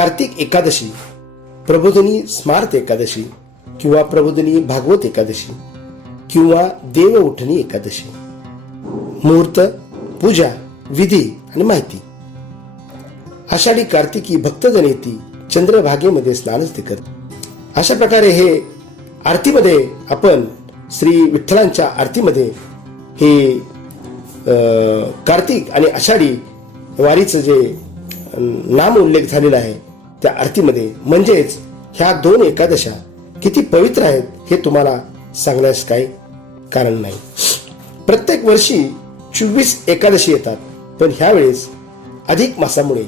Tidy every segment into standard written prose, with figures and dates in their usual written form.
कार्तिक एकादशी, प्रबोधिनी स्मार्त एकादशी किंवा प्रबोधिनी भागवत एकादशी किंवा देव उठणी एकादशी. मुहूर्त, पूजा, विधी आणि माहिती. आषाढी कार्तिकी भक्तजन येती, चंद्रभागेमध्ये स्नानच करत. अशा प्रकारे हे आरतीमध्ये आपण श्री विठ्ठलांच्या आरतीमध्ये हे कार्तिक आणि आषाढी वारीचं जे नाम उल्लेख झालेला आहे त्या आरतीमध्ये, म्हणजेच ह्या दोन एकादशा किती पवित्र आहेत हे तुम्हाला सांगण्यास काही कारण नाही. प्रत्येक वर्षी 24 एकादशी येतात, पण ह्यावेळेस अधिक मासामुळे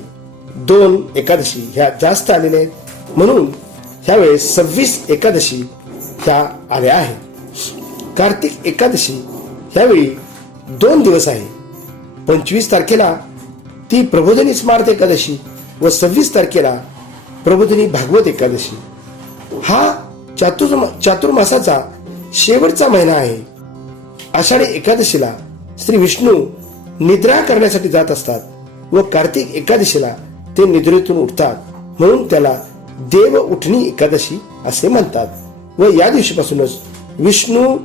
2 एकादशी ह्या जास्त आलेल्या आहेत, म्हणून ह्यावेळेस 26 एकादशी ह्या आल्या आहेत. कार्तिक एकादशी ह्यावेळी 2 दिवस आहे. 25 तारखेला ती प्रबोधिनी स्मार्त एकादशी व 26 तारखेला प्रबोधिनी भागवत एकादशी. हा चातुर्मासाचा शेवटचा महिना आहे. आषाढी एकादशीला श्री विष्णू निद्रा करण्यासाठी जात असतात व कार्तिक एकादशीला ते निद्रेतून उठतात, म्हणून त्याला देव उठणी एकादशी असे म्हणतात. व या दिवशीपासूनच विष्णू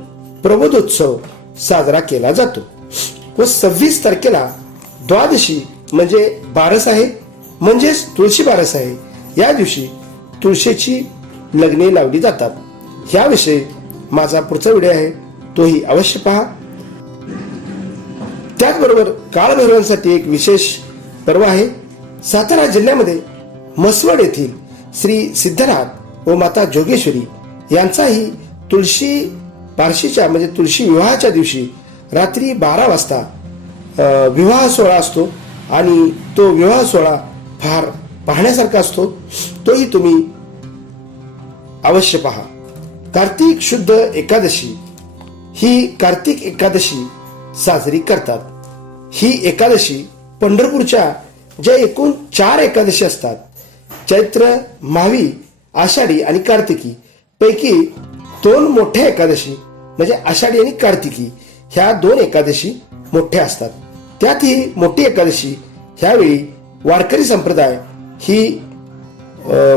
प्रबोधोत्सव साजरा केला जातो. व 26 तारखेला द्वादशी म्हणजे बारस आहे, म्हणजेच तुळशी बारस आहे. या दिवशी तुळशीची लग्ने लावली जातात. ह्याविषयी माझा पुढचा व्हिडिओ आहे, तोही अवश्य पहा. त्याचबरोबर काळभैरवांसाठी एक विशेष पर्व आहे. सातारा जिल्ह्यामध्ये म्हसवड येथील श्री सिद्धनाथ व माता जोगेश्वरी यांचाही तुळशी बारशीच्या म्हणजे तुळशी विवाहाच्या दिवशी रात्री 12 वाजता विवाह सोहळा असतो आणि तो विवाह सोहळा फार पाहण्यासारखा असतो. तोही तुम्ही अवश्य पहा. कार्तिक शुद्ध एकादशी ही कार्तिक एकादशी साजरी करतात. ही एकादशी पंढरपूरच्या ज्या एकूण 4 एकादशी असतात, चैत्र, मावी, आषाढी आणि कार्तिकी पैकी 2 मोठ्या एकादशी म्हणजे आषाढी आणि कार्तिकी ह्या 2 एकादशी मोठ्या असतात. त्यात ही मोठी एकादशी ह्यावेळी वारकरी संप्रदाय ही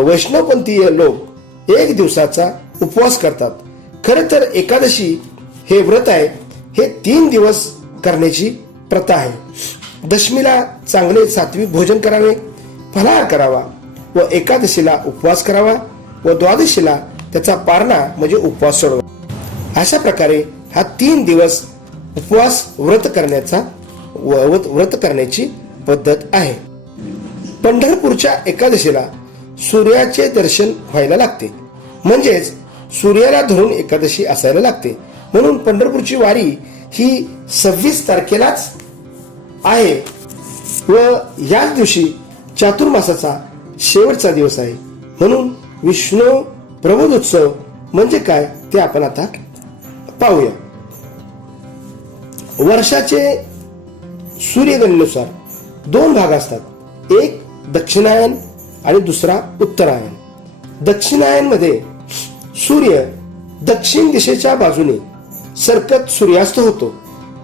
वैष्णवपंथीय लोक 1 दिवसाचा उपवास करतात. खरं तर एकादशी हे व्रत आहे, हे 3 दिवस करण्याची प्रथा आहे. दशमीला चांगले सात्विक भोजन करावे, फलाहार करावा व एकादशीला उपवास करावा व द्वादशीला त्याचा पारणा म्हणजे उपवास सोडवा. अशा प्रकारे हा 3 दिवस उपवास व्रत करण्याची पद्धत आहे. पंढरपूरच्या एकादशीला सूर्याचे दर्शन व्हायला लागते, म्हणजेच सूर्याला धरून एकादशी असायला लागते. म्हणून पंढरपूरची वारी ही 26 तारखेलाच आहे व याच दिवशी चातुर्मासाचा शेवटचा दिवस आहे. म्हणून विष्णू प्रबोधोत्सव म्हणजे काय ते आपण आता पाहूया. वर्षाचे सूर्यगणनेनुसार 2 भाग असतात, एक दक्षिणायन आणि दुसरा उत्तरायण. दक्षिणायन मध्ये सूर्य दक्षिण दिशेच्या बाजूने सरकत सूर्यास्त होतो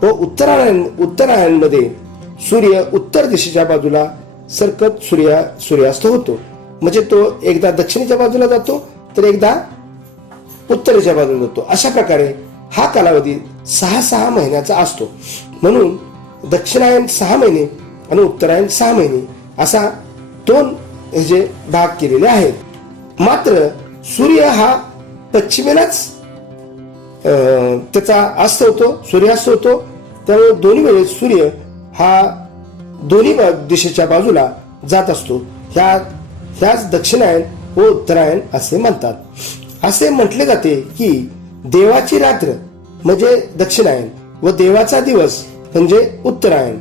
व उत्तरायण मध्ये सूर्य उत्तर दिशेच्या बाजूला सरकत सूर्यास्त होतो. म्हणजे तो एकदा दक्षिणेच्या बाजूला जातो तर एकदा उत्तरेच्या बाजूला जातो. अशा प्रकारे हा कालावधी 6 महिन्याचा असतो. म्हणून दक्षिणायन 6 महिने आणि उत्तरायण 6 महिने असा 2 जे भाग केलेले आहेत. मात्र सूर्य हा पश्चिमेलाच त्याचा अस्त होतो, सूर्यास्त होतो. त्यामुळे दोन्ही वेळेस सूर्य हा दोन्ही दिशेच्या बाजूला जात असतो. ह्याच दक्षिणायन व उत्तरायण असे म्हणतात. असे म्हटले जाते की देवाची रात्र म्हणजे दक्षिणायन व देवाचा दिवस म्हणजे उत्तरायण.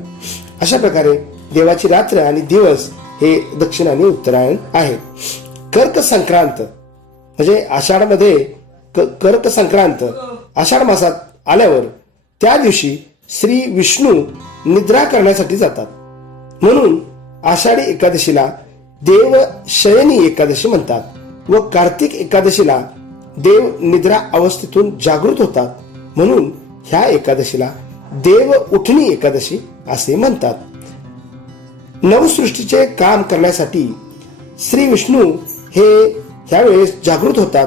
अशा प्रकारे देवाची रात्र आणि दिवस हे दक्षिण आणि उत्तरायण आहेत. कर्क संक्रांत म्हणजे आषाढमध्ये कर्क संक्रांत आषाढ मासात आल्यावर त्या दिवशी श्री विष्णू निद्रा करण्यासाठी जातात. म्हणून आषाढी एकादशीला देव शयनी एकादशी म्हणतात व कार्तिक एकादशीला देव निद्रा अवस्थेतून जागृत होतात. म्हणून ह्या एकादशीला देव उठणी एकादशी असे म्हणतात. नवसृष्टीचे काम करण्यासाठी श्री विष्णू हे ह्यावेळेस जागृत होतात,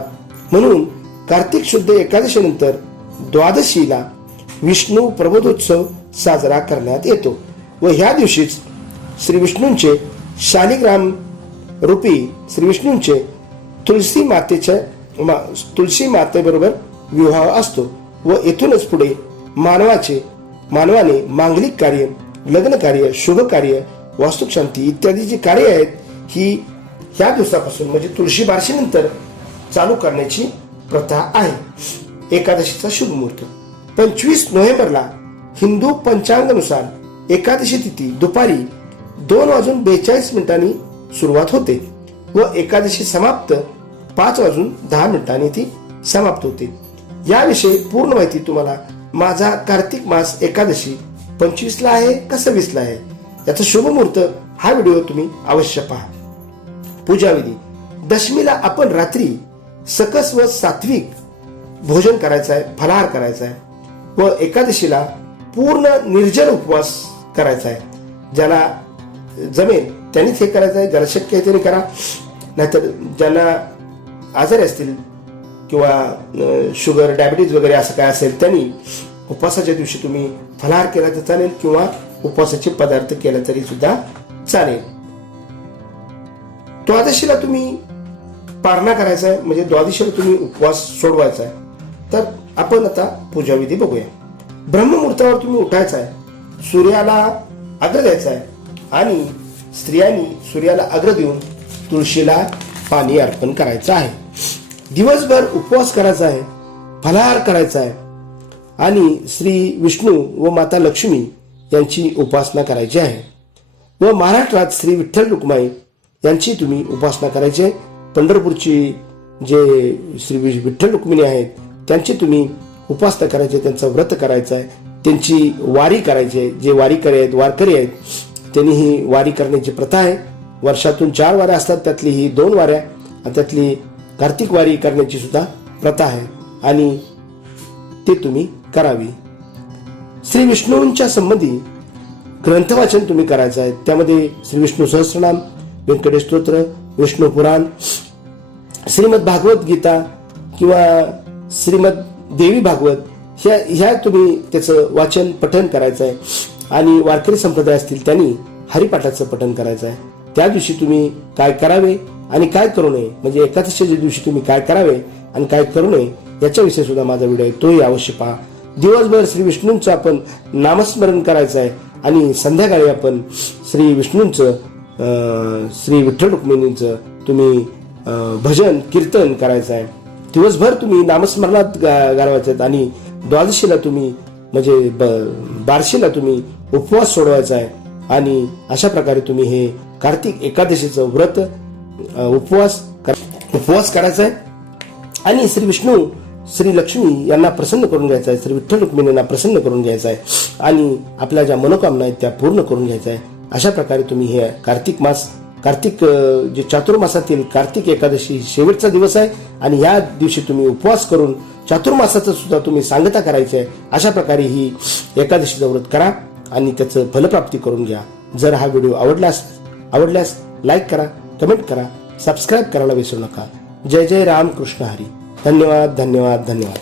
म्हणून कार्तिक शुद्ध एकादशीनंतर द्वादशीला विष्णू प्रबोधोत्सव साजरा करण्यात येतो व ह्या दिवशीच श्री विष्णूंचे शालिग्राम रूपी श्री विष्णूंचे तुलसी मातेबरोबर विवाह असतो व येथूनच पुढे मानवाने मांगलिक कार्य, लग्न कार्य, शुभ कार्य, वास्तुशांती इत्यादी जी कार्य आहेत ही ह्या दिवसापासून म्हणजे तुळशी बारशीनंतर चालू करण्याची प्रथा आहे. एकादशीचा शुभ मुहूर्त 25 नोव्हेंबरला हिंदू पंचांगानुसार एकादशी तिथी दुपारी 2:42 सुरुवात होते व एकादशी समाप्त 5:10 ती समाप्त होते. याविषयी पूर्ण माहिती तुम्हाला माझा कार्तिक मास एकादशी 25 ला आहे का 26 ला आहे याचा शुभ मुहूर्त हा व्हिडिओ तुम्ही अवश्य पहा. पूजाविधी. दशमीला आपण रात्री सकस व सात्विक भोजन करायचं आहे, फलाहार करायचा आहे व एकादशीला पूर्ण निर्जल उपवास करायचा आहे. ज्याला जमेल त्यांनीच हे करायचं आहे, ज्याला शक्य आहे त्याने करा, नाहीतर ज्यांना आजारी असतील किंवा शुगर, डायबिटीज वगैरे असं काय असेल त्यांनी उपवासाच्या दिवशी तुम्ही फलाहार केला तर चालेल किंवा उपवासाचे पदार्थ केला तरी सुद्धा चालेल. द्वादशीला तुम्ही पारणा करायचा आहे म्हणजे द्वादशीला तुम्ही उपवास सोडवायचा आहे. तर आपण आता पूजाविधी बघूया. ब्रह्ममुहूर्तावर तुम्ही उठायचं आहे, सूर्याला अग्र द्यायचा आहे आणि स्त्रियांनी सूर्याला अग्र देऊन तुळशीला पाणी अर्पण करायचं आहे. दिवसभर उपवास करायचा आहे, फलाहार करायचा आहे आणि श्री विष्णू व माता लक्ष्मी यांची उपासना करायची आहे व महाराष्ट्रात श्री विठ्ठल रुक्माई यांची तुम्ही उपासना करायची आहे. पंढरपूरची जे श्री विठ्ठल रुक्मिणी आहेत त्यांची तुम्ही उपासना करायची, त्यांचं व्रत करायचं आहे, त्यांची वारी करायची आहे. जे वारकरी आहेत त्यांनी ही वारी करण्याची प्रथा आहे. वर्षातून 4 वाऱ्या असतात, त्यातली ही 2 वाऱ्या आणि त्यातली कार्तिक वारी करण्याची सुद्धा प्रथा आहे आणि ते तुम्ही करावी. श्री विष्णूंच्या संबंधी ग्रंथवाचन तुम्ही करायचं आहे. त्यामध्ये श्री विष्णू सहस्रनाम, व्यंकटेश स्तोत्र, विष्णू पुराण, श्रीमद भागवत गीता किंवा श्रीमद देवी भागवत ह्या तुम्ही त्याचं वाचन पठण करायचं आहे आणि वारकरी संप्रदाय असतील त्यांनी हरिपाठाचं पठण करायचं आहे. त्या दिवशी तुम्ही काय करावे आणि काय करू नये म्हणजे एकादशीच्या दिवशी तुम्ही काय करावे आणि काय करू नये याच्याविषयी सुद्धा माझा व्हिडिओ आहे, तोही अवश्य पहा. दिवसभर श्री विष्णूंचं आपण नामस्मरण करायचं आहे आणि संध्याकाळी आपण श्री विष्णूंचं श्री विठ्ठल रुक्मिणींचं तुम्ही भजन कीर्तन करायचं आहे. दिवसभर तुम्ही नामस्मरणात घालवायचं आणि द्वादशीला तुम्ही म्हणजे बारशीला तुम्ही उपवास सोडवायचा आहे आणि अशा प्रकारे तुम्ही हे कार्तिक एकादशीचं व्रत उपवास करायचा आहे आणि श्री विष्णू श्री लक्ष्मी यांना प्रसन्न करून घ्यायचा आहे, श्री विठ्ठल रुक्मिणींना प्रसन्न करून घ्यायचा आहे आणि आपल्या ज्या मनोकामना आहेत त्या पूर्ण करून घ्यायचा आहे. अशा प्रकारे तुम्ही हे कार्तिक जे चातुर्मासातील कार्तिक एकादशी शेवटचा दिवस आहे आणि या दिवशी तुम्ही उपवास करून चातुर्मासाचं सुद्धा तुम्ही सांगता करायची आहे. अशा प्रकारे ही एकादशीचं व्रत करा आणि त्याचं फलप्राप्ती करून घ्या. जर हा व्हिडिओ आवडल्यास लाईक करा, कमेंट करा, सबस्क्राईब करायला विसरू नका. जय जय राम कृष्ण हरी. धन्यवाद धन्यवाद धन्यवाद.